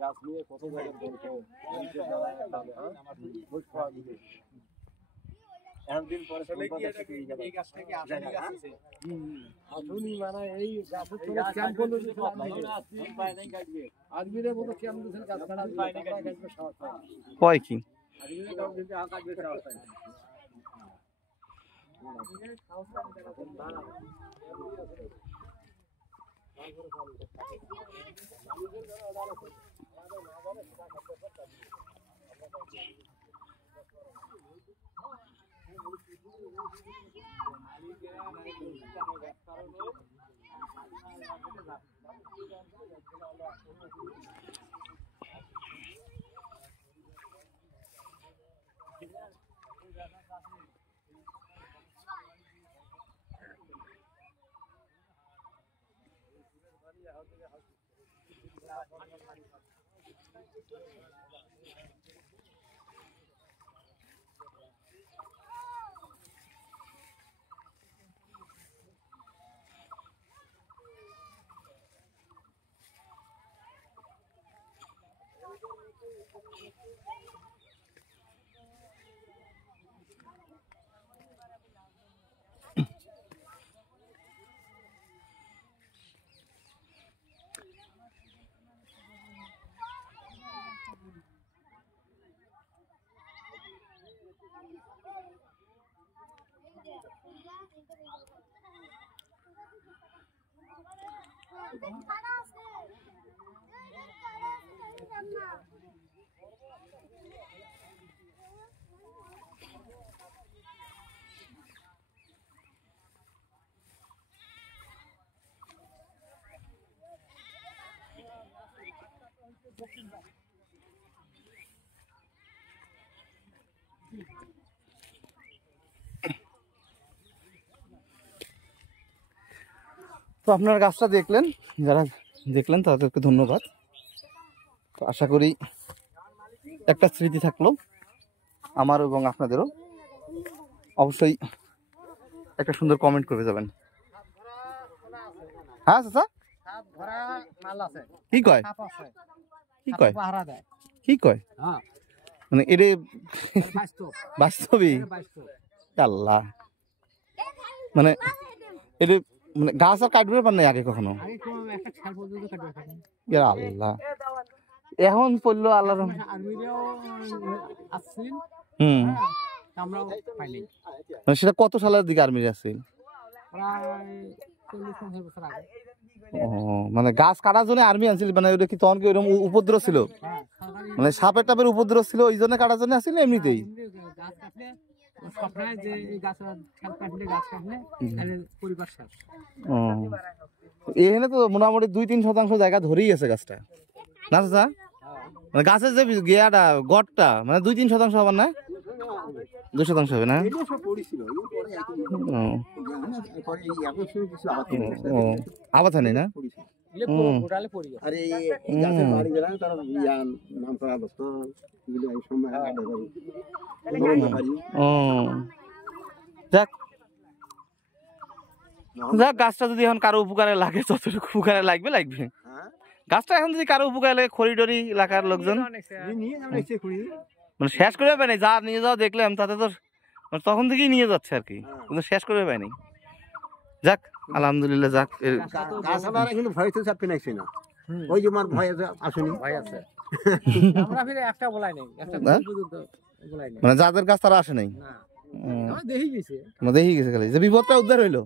গাছ নিয়ে কত জায়গার গল্প একদিন পরে এই গাছটা কি আসলে গাছ আছে আসুনি মানে এই গাছের তো ক্যাম্প বন্ধ আজমিরে মতো ক্যাম্প দিয়েছেন গাছ কাটা কয় কি আজমিরে গাছ দিতে আকাশ বেশি আছে তো আপনার গাছটা দেখলেন, যারা দেখলেন তাদেরকে ধন্যবাদ। তো আশা করি একটা স্মৃতি থাকলো আমার এবং আপনাদেরও। অবশ্যই একটা সুন্দর কমেন্ট করে যাবেন। হ্যাঁ চাচা কি কয় কি কয় কি কয় মানে এরে বাস্তবই আল্লাহ মানে এটা মানে গাছ আর কাটবে পার নাই আগে কখনো আল্লাহ এখন পড়লো আল্লাহ সেটা কত সালের দিকে আর্মির আছে মানে গাছ কাটার জন্য আর্মি আনছিল মানে ওটা কি তখন কি ওইরকম উপদ্রব ছিল মানে সাপের টাপের উপদ্রব ছিল ওই জন্য কাটার জন্য আসছিল এমনিতেই এখানে তো মোটামুটি 2-3% জায়গা ধরেই আছে গাছটা না চাচা মানে গাছের যে গিয়াটা গড়টা মানে 2-3% হবে না 2% হবে না আবার থানে না যাক যাক গাছটা যদি এখন কারো উপকারে লাগে যতটুকু উপকারে লাগবে লাগবে গাছটা এখন যদি কারো উপকারে লাগে খড়িডরি এলাকার লোকজন মানে শেষ করে পায়নি যা নিয়ে যাওয়া দেখলাম তাতে তো তখন থেকেই নিয়ে যাচ্ছে আর কি কিন্তু শেষ করে পায়নি যাক আলহামদুলিল্লাহ যাক কিন্তু ভয় তো চাপি নাইছে না ওই যে আমার ভয় আসেনি ভয় আছে আমরা ফিরে একটা বলাই নাই একটা বলাই নাই মানে যাদের কাছে তারা আসে নাই না দেখি গেছে দেখি গেছে খালি যে বিপদটা উদ্ধার হইলো